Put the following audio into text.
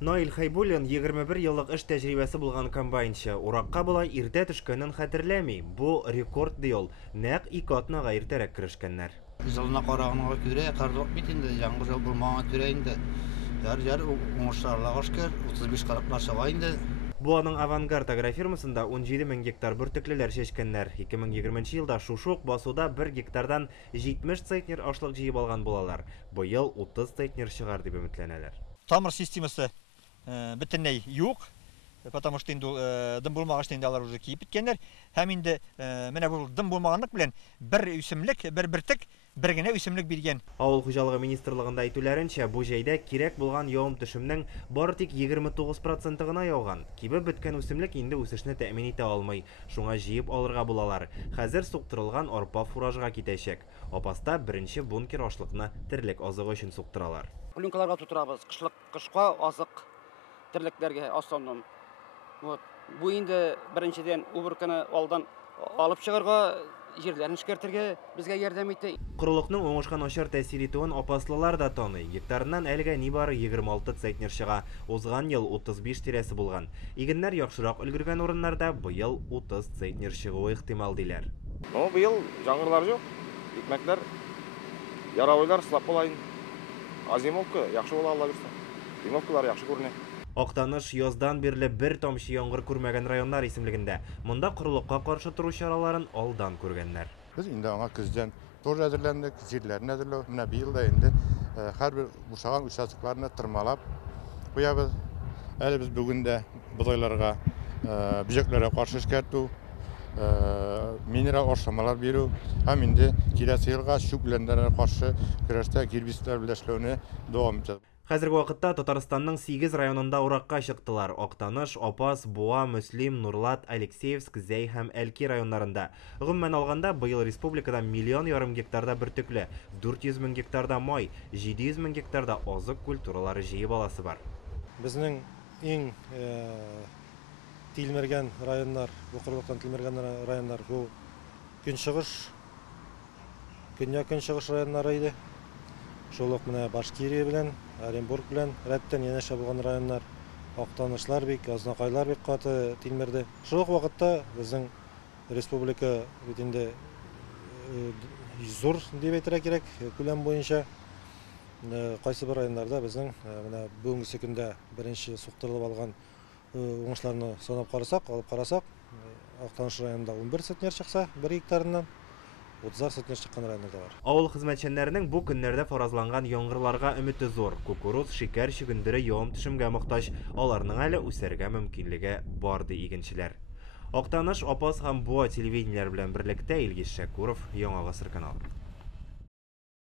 Наил Хайбуллин 21 еллык эш тәҗрибәсе булган комбайнчы. Уракка болай иртә төшкәнен хәтерләми. Бу рекорд ди ул. Нәкъ 2 атнага иртәрәк керешкәннәр. Жылына караганга күрә, карлык бит инде, яңгыр жау булмаган күрә инде. Яр уңышларга шөкер, 35-40 чыга инде. Бу аның авангард агрофирмасында 17 мең гектар бөртеклеләр чәчкәннәр. 2020 елда шушы ук басуда 1 гектардан 70 центнер ашлык җыеп алган булалар. Быел 30 центнер чыгар дип өметләнәләр. Тамыр системасы бөтенләй юк, потому что инде дым булмагач инде алар уже киеп биткәннәр. Һәм инде менә бу дым булмаганлык белән бер үсемлек, бер бертек, бер генә үсемлек биргән. Авыл хуҗалыгы министрлыгында әйтүләренчә, бу җәйдә кирәк булган явым төшемнең бары тик 29% гына яуган. Кибеп беткән үсемлек инде үсешне тәэмин итә алмый. Шуңа җыеп алырга булалар. Хәзер суктырылган арпа фуражга китәчәк. Апаста беренче бункер ашлыкны терлек азыгы өчен суктыралар. Пленкаларга тутырабыз, кышка азык терлекләргә асаннан. Вот. Бу инде беренчедән убырканы алдан алып чыгарга, җирләрне эшкәртергә безгә ярдәм итә. Корылыкның уңышка начар тәэсир итүен апаслылар да таный. Гектарыннан әлегә нибары 26 центнер чыга. Узган ел 35 тирәсе булган. Игеннәр яхшырак өлгергән урыннарда быел 30 центнер чыгуы ихтимал диләр. Быел жаңгырлар жок, икмәкләр, яравайлар сылап булайын. Азимовка яхшы була Алла бирсә. Зимовкалар яхшы күренә. Актаныш яздан бирле бер тамчы яңгыр күрмәгән районнар исемлегендә. Монда корылыкка каршы туру чараларын алдан күргәннәр. Без инде аңа көздән тоже әзерләндек, җирләрне әзерләү. Менә быел да инде һәрбер бушаган участокларны тырмалап куябыз. Әле без бүген дә бодайларга, бөҗәкләргә каршы эшкәртү, минерал ашамалар бирү һәм инде киләсе елга шүкләндәргә каршы көрәштә гербицидлар белән эшләүне дәвам итәбез. Хәзерге вакытта Татарстанның 8 районында уракка чыктылар. Актаныш, Апас, Буа, Мөслим, Нурлат, Алексеевск, Зәй һәм Әлки районнарында. Гомумән алганда быел республикада 1,5 миллион гектарда бөртекле, 400 мең гектарда май, 700 мең гектарда азык культуралары җыеп аласы бар. Безнең иң тилмергән районнар, бу корылыктан тилмергән районнар бу Көнчыгыш, Көньяк-Көнчыгыш районнары иде. Шул ук менә Башкирия белән, Оренбург белән рәттән янәшә булган районнар, Актанышлар бик, Азнакайлар бик каты тилмерде. Шул ук вакытта безнең республика бит инде зур дип әйтергә кирәк, күләм буенча кайсы бер районнарда безнең менә бүгенге көндә беренче суктырылып алган уңышларны санап карасак, алып карасак, Актаныш районында 11 центнер чыкса, 1 гектарыннан 30 центнер чыккан районнарда бар. Авыл хезмәтчәннәренең бу көннәрдә фаразланган яңгырларга өмете зур. Кукуруз, шикәр чөгендере явым төшемгә мохтаҗ. Аларның әле үсәргә мөмкинлеге бар ди игенчеләр. Актаныш, Апас һәм Буа телевидениеләре белән берлектә Илгиз Шәкуров, Яңа Гасыр каналы.